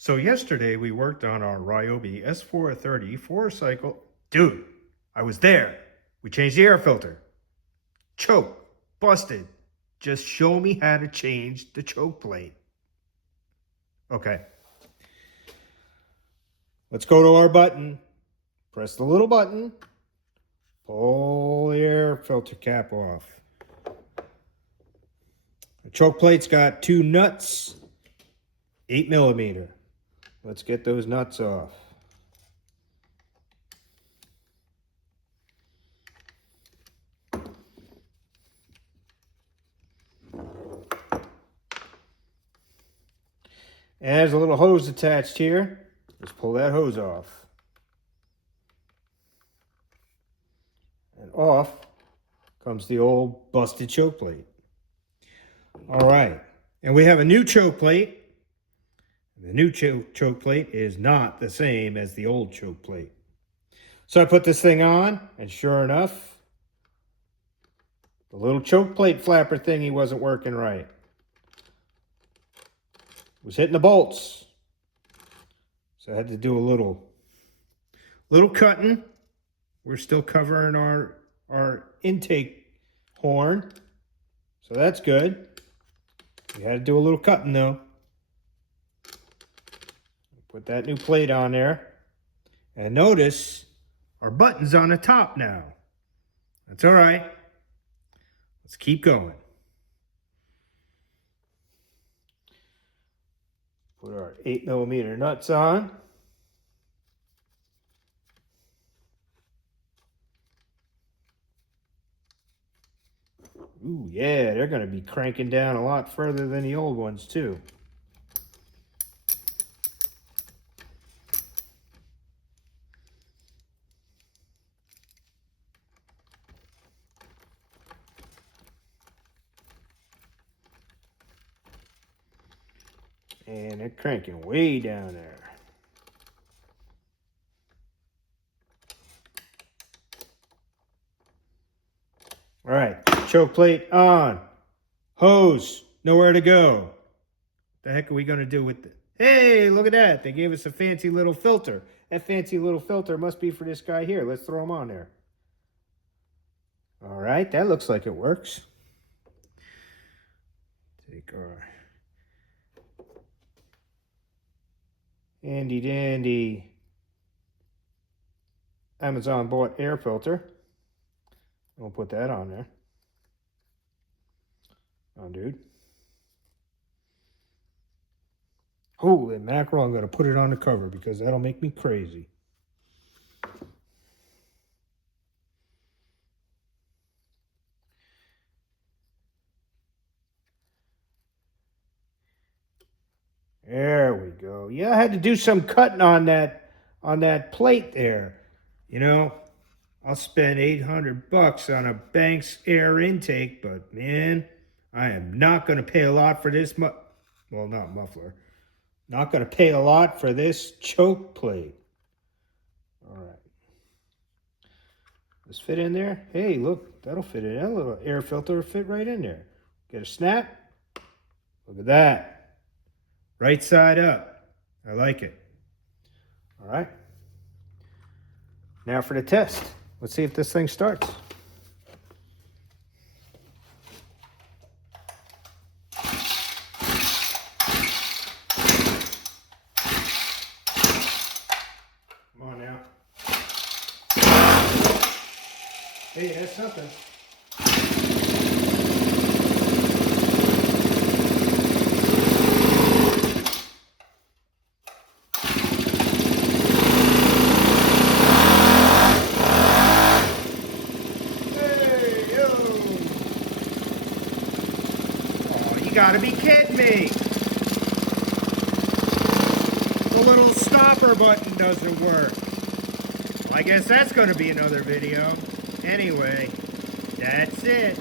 So yesterday we worked on our Ryobi S430 four-cycle. Dude, I was there. We changed the air filter. Choke, busted. Just show me how to change the choke plate. Okay. Let's go to our button. Press the little button. Pull the air filter cap off. The choke plate's got two nuts, 8mm. Let's get those nuts off. And there's a little hose attached here. Let's pull that hose off. And off comes the old busted choke plate. All right, and we have a new choke plate. The new choke plate is not the same as the old choke plate. So I put this thing on, and sure enough, the little choke plate flapper thingy wasn't working right. It was hitting the bolts. So I had to do a little cutting. We're still covering our intake horn, so that's good. We had to do a little cutting though. Put that new plate on there. And notice our button's on the top now. That's all right. Let's keep going. Put our 8mm nuts on. Ooh, yeah, they're going to be cranking down a lot further than the old ones too. And they're cranking way down there. All right, choke plate on. Hose, nowhere to go. What the heck are we going to do with it? Hey, look at that. They gave us a fancy little filter. That fancy little filter must be for this guy here. Let's throw him on there. All right, that looks like it works. Take our handy dandy Amazon bought air filter. We'll put that on there. Oh, dude. Holy mackerel, I'm going to put it on the cover because that'll make me crazy. There we go. Yeah, I had to do some cutting on that plate there. You know, I'll spend $800 on a Banks air intake, but man, I am not going to pay a lot for this well, not muffler. Not going to pay a lot for this choke plate. All right. Does fit in there? Hey, look, that'll fit in. That little air filter will fit right in there. Get a snap. Look at that. Right side up. I like it. All right. Now for the test. Let's see if this thing starts. Come on now. Hey, that's something. You gotta be kidding me! The little stopper button doesn't work. Well, I guess that's gonna be another video. Anyway, that's it.